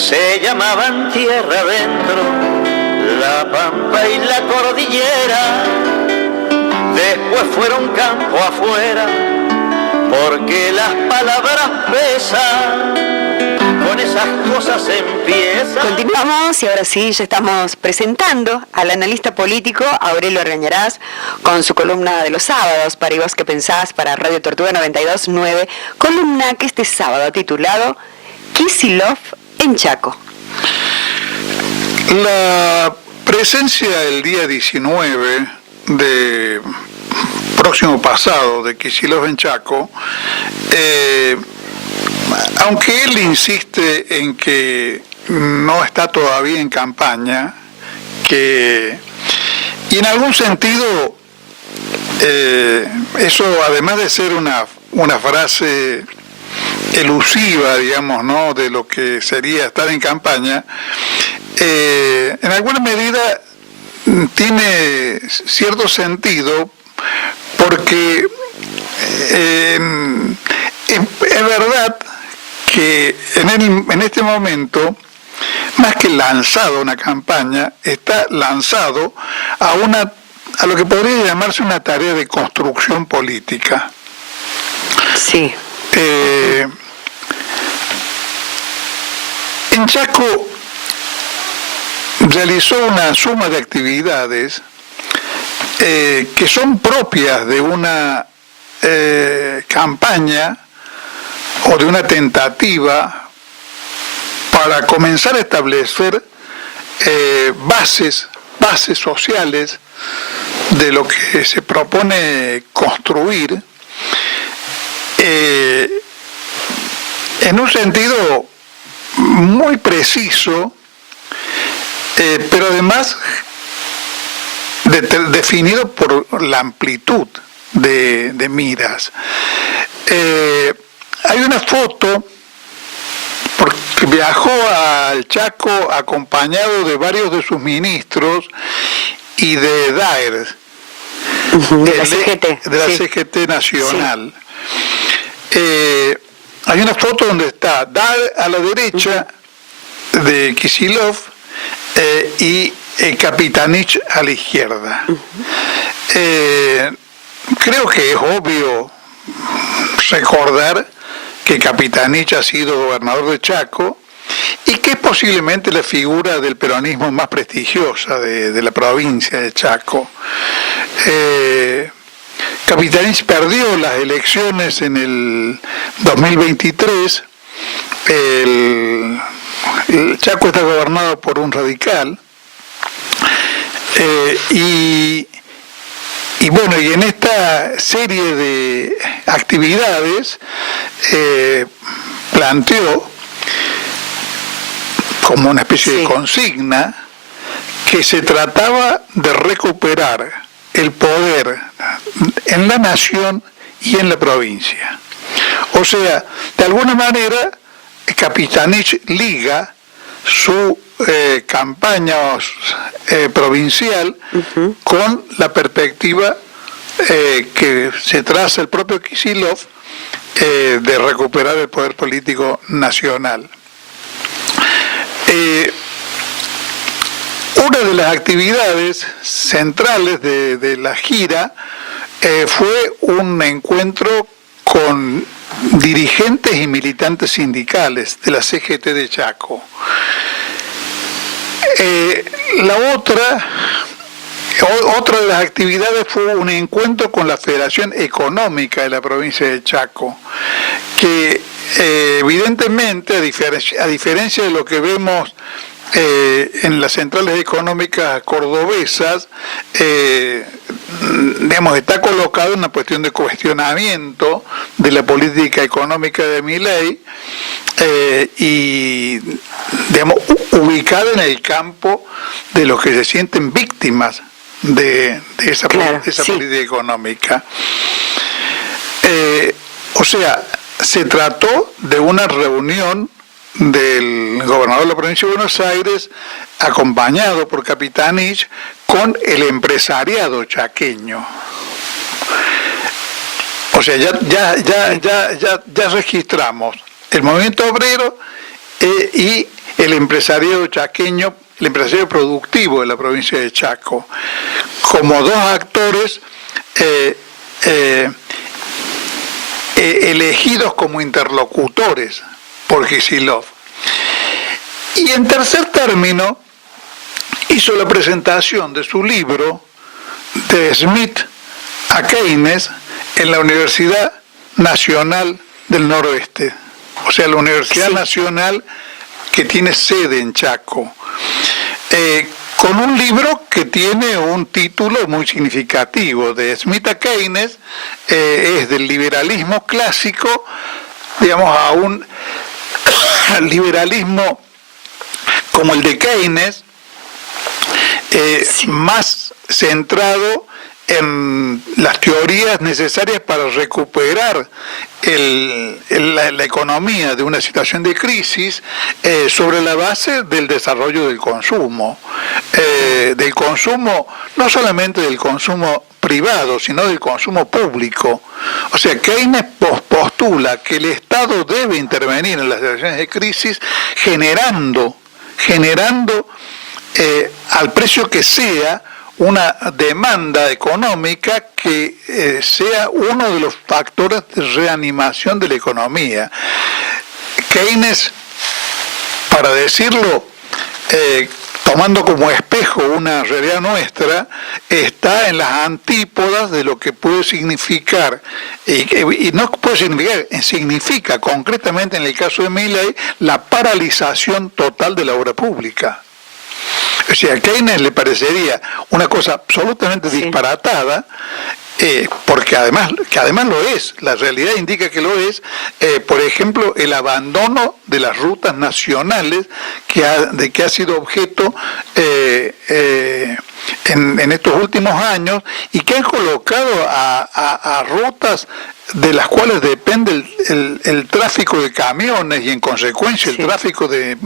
se llamaban tierra adentro, la pampa y la cordillera, después fueron campo afuera, porque las palabras pesan. Con esas cosas empieza. Continuamos y ahora sí, ya estamos presentando al analista político Aurelio Argañarás con su columna de los sábados, para ¿Y vos qué pensás?, para Radio Tortuga 92.9, columna que este sábado ha titulado Kicillof en Chaco. La presencia el día 19 de próximo pasado de Kicillof en Chaco, aunque él insiste en que no está todavía en campaña, y en algún sentido eso, además de ser una frase elusiva, digamos, ¿no?, de lo que sería estar en campaña, en alguna medida tiene cierto sentido, porque es verdad que en este momento, más que lanzado una campaña, está lanzado a lo que podría llamarse una tarea de construcción política. Sí. En Chaco realizó una suma de actividades que son propias de una campaña o de una tentativa para comenzar a establecer bases sociales de lo que se propone construir, en un sentido muy preciso, pero además definido por la amplitud de miras. Hay una foto, porque viajó al Chaco acompañado de varios de sus ministros y de Daer, de la CGT. De la sí. CGT nacional. Sí. Hay una foto donde está Daer a la derecha de Kicillof y Capitanich a la izquierda. Creo que es obvio recordar que Capitanich ha sido gobernador de Chaco y que es posiblemente la figura del peronismo más prestigiosa de la provincia de Chaco. Capitanich perdió las elecciones en el 2023. El Chaco está gobernado por un radical. Y bueno, y en esta serie de actividades planteó como una especie de consigna que se trataba de recuperar el poder en la nación y en la provincia. O sea, de alguna manera, Capitanich liga su campaña provincial con la perspectiva que se traza el propio Kicillof de recuperar el poder político nacional. Una de las actividades centrales de la gira fue un encuentro con dirigentes y militantes sindicales de la CGT de Chaco. Otra de las actividades fue un encuentro con la Federación Económica de la provincia de Chaco, que evidentemente, a diferencia de lo que vemos en las centrales económicas cordobesas, digamos, está colocado en una cuestión de cuestionamiento de la política económica de Milei, y digamos, ubicada en el campo de los que se sienten víctimas de esa política económica. O sea, se trató de una reunión del gobernador de la provincia de Buenos Aires, acompañado por Capitanich, con el empresariado chaqueño. O sea, ya registramos el movimiento obrero y el empresariado chaqueño, el empresariado productivo de la provincia de Chaco, como dos actores elegidos como interlocutores por Kicillof. Y en tercer término, hizo la presentación de su libro de Smith a Keynes en la Universidad Nacional del Noroeste, o sea, la Universidad Nacional que tiene sede en Chaco, con un libro que tiene un título muy significativo, de Smith a Keynes, es del liberalismo clásico, digamos, a un liberalismo como el de Keynes, más centrado en las teorías necesarias para recuperar la economía de una situación de crisis sobre la base del desarrollo del consumo, no solamente del consumo privado, sino del consumo público. O sea, Keynes postula que el Estado debe intervenir en las situaciones de crisis generando al precio que sea una demanda económica que sea uno de los factores de reanimación de la economía. Keynes, para decirlo, tomando como espejo una realidad nuestra, está en las antípodas de lo que puede significar, y no puede significar, significa concretamente en el caso de Milei, la paralización total de la obra pública. O sea, a Keynes le parecería una cosa absolutamente disparatada, porque además lo es, la realidad indica que lo es, por ejemplo, el abandono de las rutas nacionales de que ha sido objeto en estos últimos años, y que han colocado a rutas de las cuales depende el tráfico de camiones y en consecuencia el tráfico de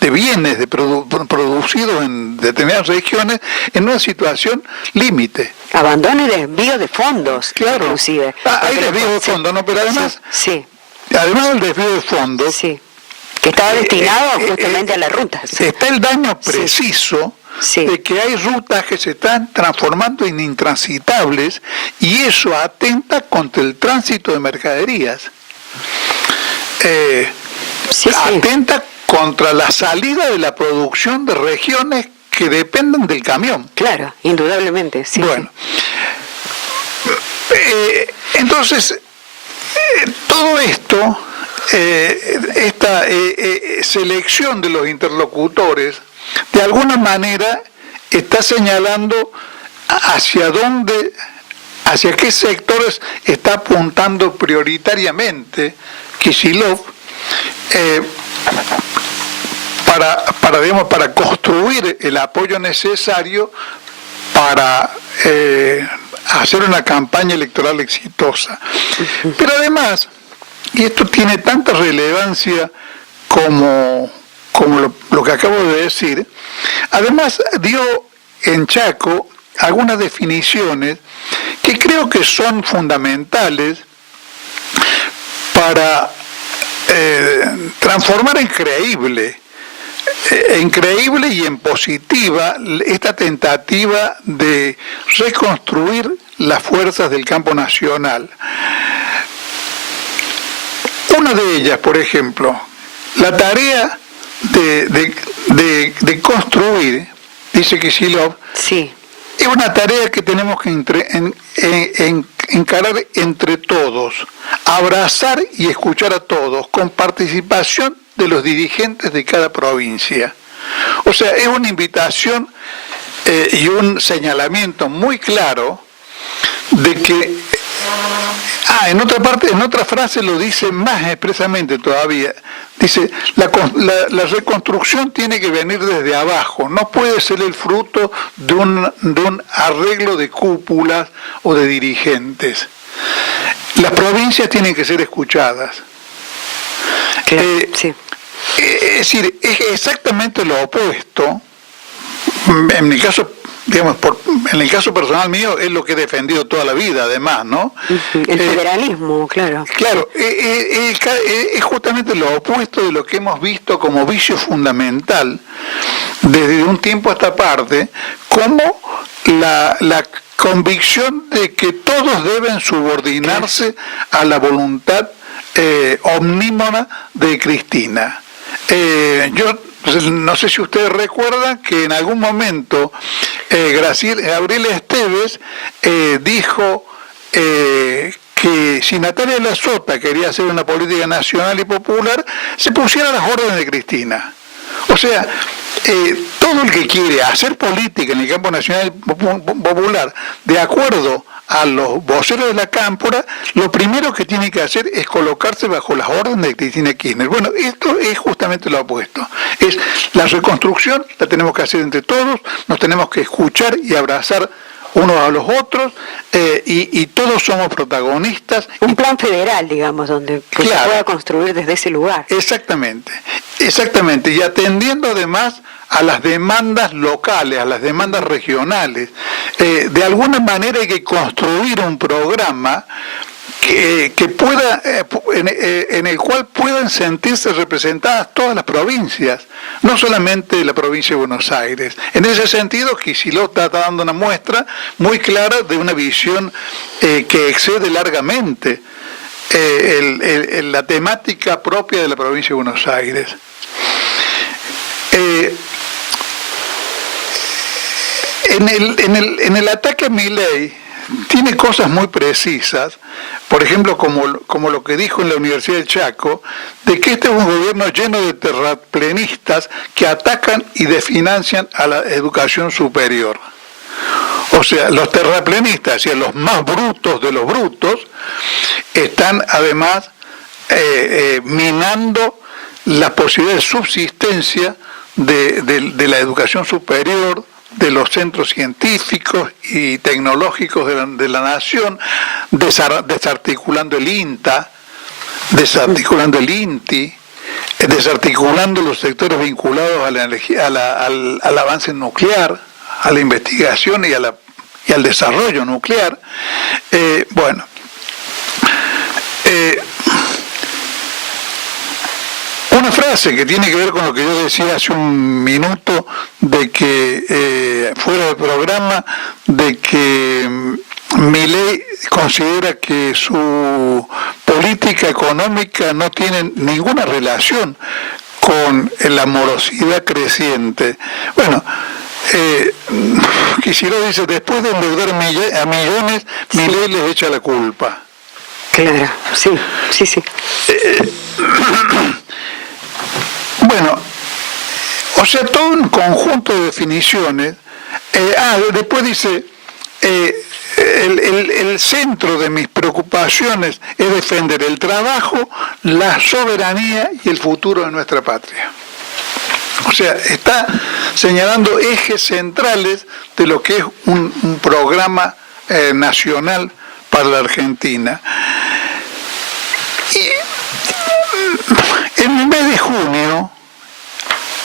bienes producidos en determinadas regiones en una situación límite. Abandono y desvío de fondos, claro. Inclusive. Hay desvío de fondos, ¿no? Pero además, además del desvío de fondos, que estaba destinado justamente a las rutas. Está el daño preciso de que hay rutas que se están transformando en intransitables, y eso atenta contra el tránsito de mercaderías. Atenta contra la salida de la producción de regiones que dependen del camión. Claro, indudablemente. Bueno, entonces, todo esto, esta selección de los interlocutores, de alguna manera está señalando hacia qué sectores está apuntando prioritariamente Kicillof para construir el apoyo necesario para hacer una campaña electoral exitosa. Pero además, y esto tiene tanta relevancia como lo que acabo de decir, además dio en Chaco algunas definiciones que creo que son fundamentales para transformar en creíble y en positiva esta tentativa de reconstruir las fuerzas del campo nacional. Una de ellas, por ejemplo, la tarea de construir, dice Kicillof, es una tarea que tenemos que encarar entre todos, abrazar y escuchar a todos, con participación de los dirigentes de cada provincia. O sea, es una invitación y un señalamiento muy claro de que, en otra frase lo dice más expresamente todavía, dice, la reconstrucción tiene que venir desde abajo, no puede ser el fruto de un arreglo de cúpulas o de dirigentes. Las provincias tienen que ser escuchadas. Es decir, es exactamente lo opuesto, en mi caso digamos, en el caso personal mío, es lo que he defendido toda la vida, además, ¿no? El federalismo, claro. Claro, es justamente lo opuesto de lo que hemos visto como vicio fundamental desde un tiempo a esta parte, como la convicción de que todos deben subordinarse a la voluntad omnímoda de Cristina. Yo no sé si ustedes recuerdan que en algún momento Gabriela Esteves dijo que si Natalia Lazzota quería hacer una política nacional y popular, se pusiera a las órdenes de Cristina. O sea, todo el que quiere hacer política en el campo nacional y popular, de acuerdo a los voceros de la cámpora, lo primero que tiene que hacer es colocarse bajo las órdenes de Cristina Kirchner. Bueno, esto es justamente lo opuesto. Es la reconstrucción, la tenemos que hacer entre todos, nos tenemos que escuchar y abrazar unos a los otros, y todos somos protagonistas. Un plan federal, digamos, donde se pueda construir desde ese lugar. Exactamente, y atendiendo además a las demandas locales, a las demandas regionales. De alguna manera hay que construir un programa que pueda, en el cual puedan sentirse representadas todas las provincias, no solamente la provincia de Buenos Aires. En ese sentido, Kicillof está dando una muestra muy clara de una visión que excede largamente la temática propia de la provincia de Buenos Aires. En el ataque a Milei tiene cosas muy precisas, por ejemplo, como lo que dijo en la Universidad del Chaco, de que este es un gobierno lleno de terraplenistas que atacan y desfinancian a la educación superior. O sea, los terraplenistas, y los más brutos de los brutos, están además minando la posibilidad de subsistencia de la educación superior, de los centros científicos y tecnológicos de la nación, desarticulando el INTA, desarticulando el INTI, desarticulando los sectores vinculados a la energía, al avance nuclear, a la investigación y al desarrollo nuclear. Una frase que tiene que ver con lo que yo decía hace un minuto, de que fuera del programa, de que Milei considera que su política económica no tiene ninguna relación con la morosidad creciente. Bueno, Kicillof dice, después de endeudar a millones, Milei les echa la culpa. Claro, sí. Bueno, o sea, todo un conjunto de definiciones. Después dice, el centro de mis preocupaciones es defender el trabajo, la soberanía y el futuro de nuestra patria. O sea, está señalando ejes centrales de lo que es un programa nacional para la Argentina. Y en el mes de junio,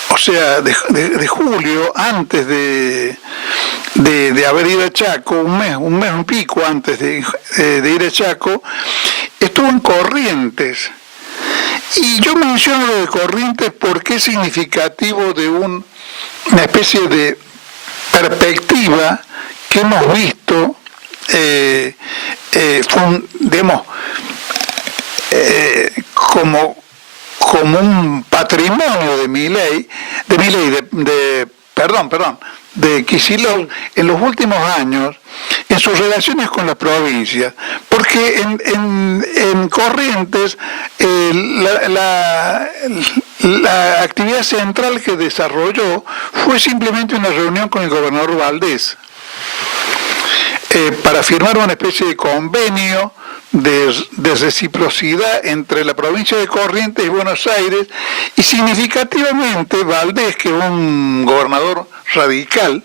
o sea, de julio, antes de haber ido a Chaco, un pico antes de ir a Chaco, estuvo en Corrientes. Y yo menciono lo de Corrientes porque es significativo de una especie de perspectiva que hemos visto, como un patrimonio de Kicillof en los últimos años, en sus relaciones con las provincias, porque en Corrientes la actividad central que desarrolló fue simplemente una reunión con el gobernador Valdés para firmar una especie de convenio de reciprocidad entre la provincia de Corrientes y Buenos Aires, y significativamente Valdés, que es un gobernador radical,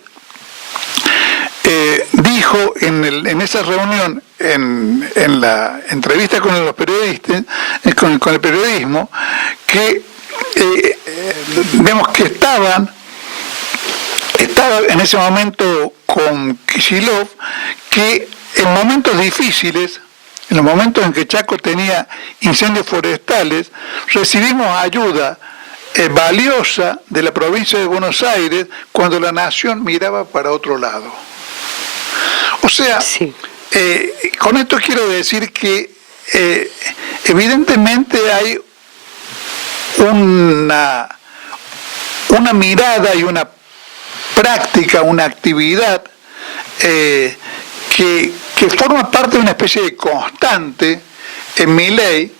dijo en esa reunión, en la entrevista con los periodistas, con el periodismo, que vemos que estaban estaba en ese momento con Kicillof, que en momentos difíciles, en los momentos en que Chaco tenía incendios forestales, recibimos ayuda valiosa de la provincia de Buenos Aires cuando la nación miraba para otro lado. O sea, sí. Con esto quiero decir que evidentemente hay una mirada y una práctica, una actividad que forma parte de una especie de constante en Milei,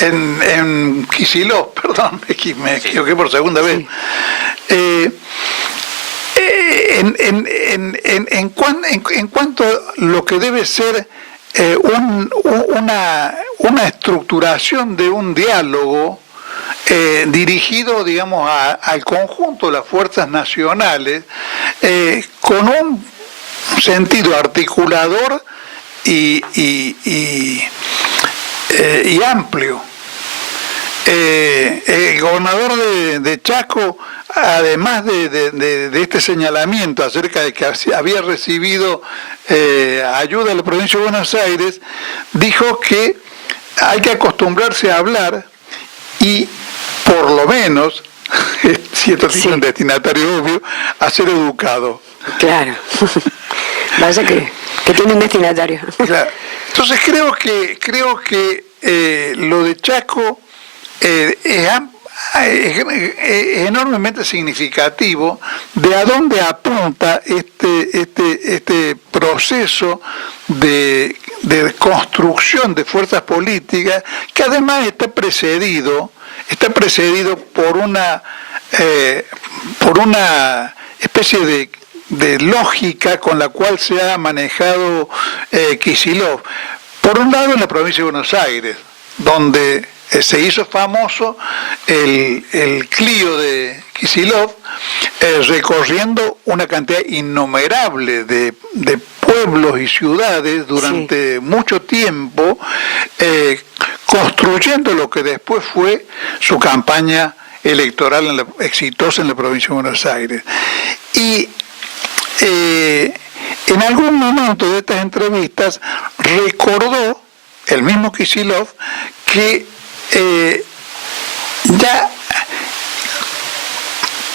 en Kicillof, perdón, me equivoqué por segunda vez. En cuanto a lo que debe ser una estructuración de un diálogo dirigido, digamos, al conjunto de las fuerzas nacionales, con un sentido articulador y amplio. El gobernador de Chaco, además de este señalamiento acerca de que había recibido ayuda de la provincia de Buenos Aires, dijo que hay que acostumbrarse a hablar y, por lo menos, si esto tiene un destinatario obvio, a ser educado. Claro. Vaya que tiene un destinatario. Claro. Entonces creo que lo de Chaco es enormemente significativo de a dónde apunta este proceso de construcción de fuerzas políticas, que además está precedido por una especie de lógica con la cual se ha manejado Kicillof. Por un lado, en la provincia de Buenos Aires, donde se hizo famoso el Clio de Kicillof, recorriendo una cantidad innumerable de pueblos y ciudades durante mucho tiempo, construyendo lo que después fue su campaña electoral exitosa en la provincia de Buenos Aires. Y en algún momento de estas entrevistas recordó el mismo Kicillof que ya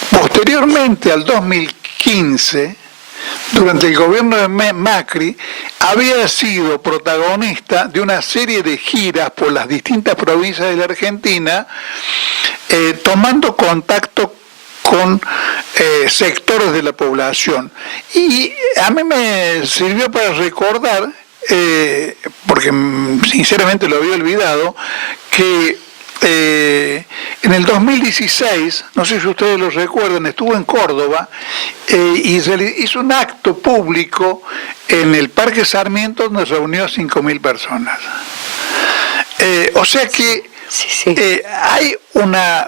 posteriormente al 2015, durante el gobierno de Macri, había sido protagonista de una serie de giras por las distintas provincias de la Argentina, tomando contacto con sectores de la población. Y a mí me sirvió para recordar, porque sinceramente lo había olvidado, que en el 2016, no sé si ustedes lo recuerdan, estuvo en Córdoba y hizo un acto público en el Parque Sarmiento donde reunió a 5.000 personas. O sea que hay una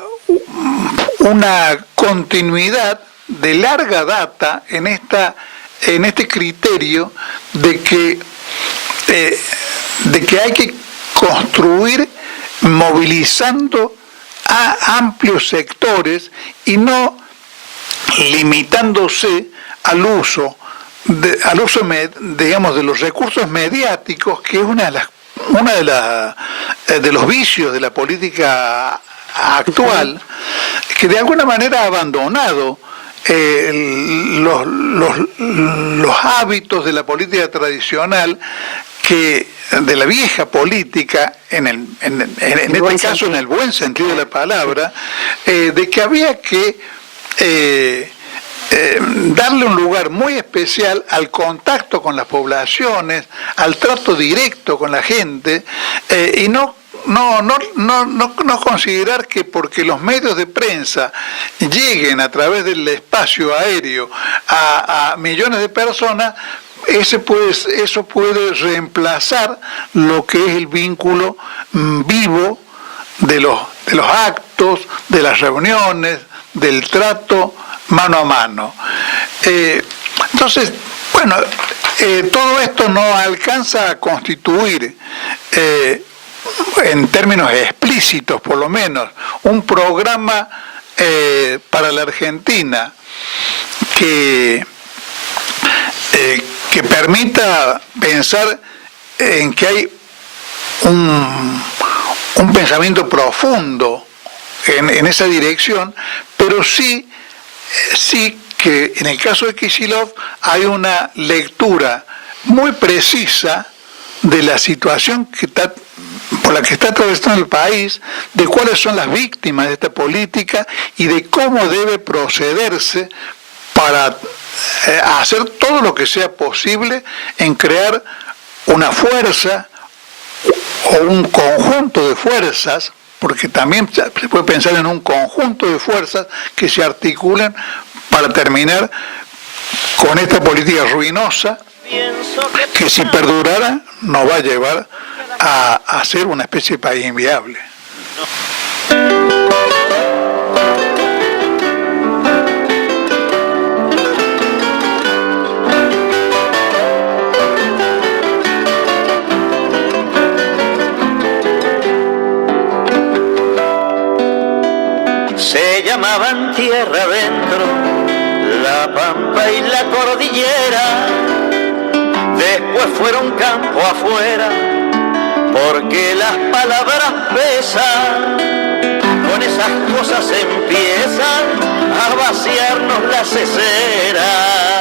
continuidad de larga data en este criterio de que hay que construir movilizando a amplios sectores y no limitándose al uso digamos, de los recursos mediáticos, que es de los vicios de la política actual, que de alguna manera ha abandonado los hábitos de la política tradicional, de la vieja política, en este caso en el buen sentido de la palabra, de que había que darle un lugar muy especial al contacto con las poblaciones, al trato directo con la gente, y no considerar que porque los medios de prensa lleguen a través del espacio aéreo a millones de personas, eso puede reemplazar lo que es el vínculo vivo de los actos, de las reuniones, del trato mano a mano. Entonces, bueno, todo esto no alcanza a constituir, en términos explícitos por lo menos, un programa para la Argentina que permita pensar en que hay un pensamiento profundo en esa dirección, pero sí que en el caso de Kicillof hay una lectura muy precisa de la situación por la que está atravesando el país, de cuáles son las víctimas de esta política y de cómo debe procederse para hacer todo lo que sea posible en crear una fuerza o un conjunto de fuerzas, porque también se puede pensar en un conjunto de fuerzas que se articulen para terminar con esta política ruinosa que, si perdurara, nos va a llevar a ser una especie de país inviable. Se llamaban tierra adentro la pampa y la cordillera, después fueron campo afuera, porque las palabras pesan, con esas cosas empiezan a vaciarnos las ceseras.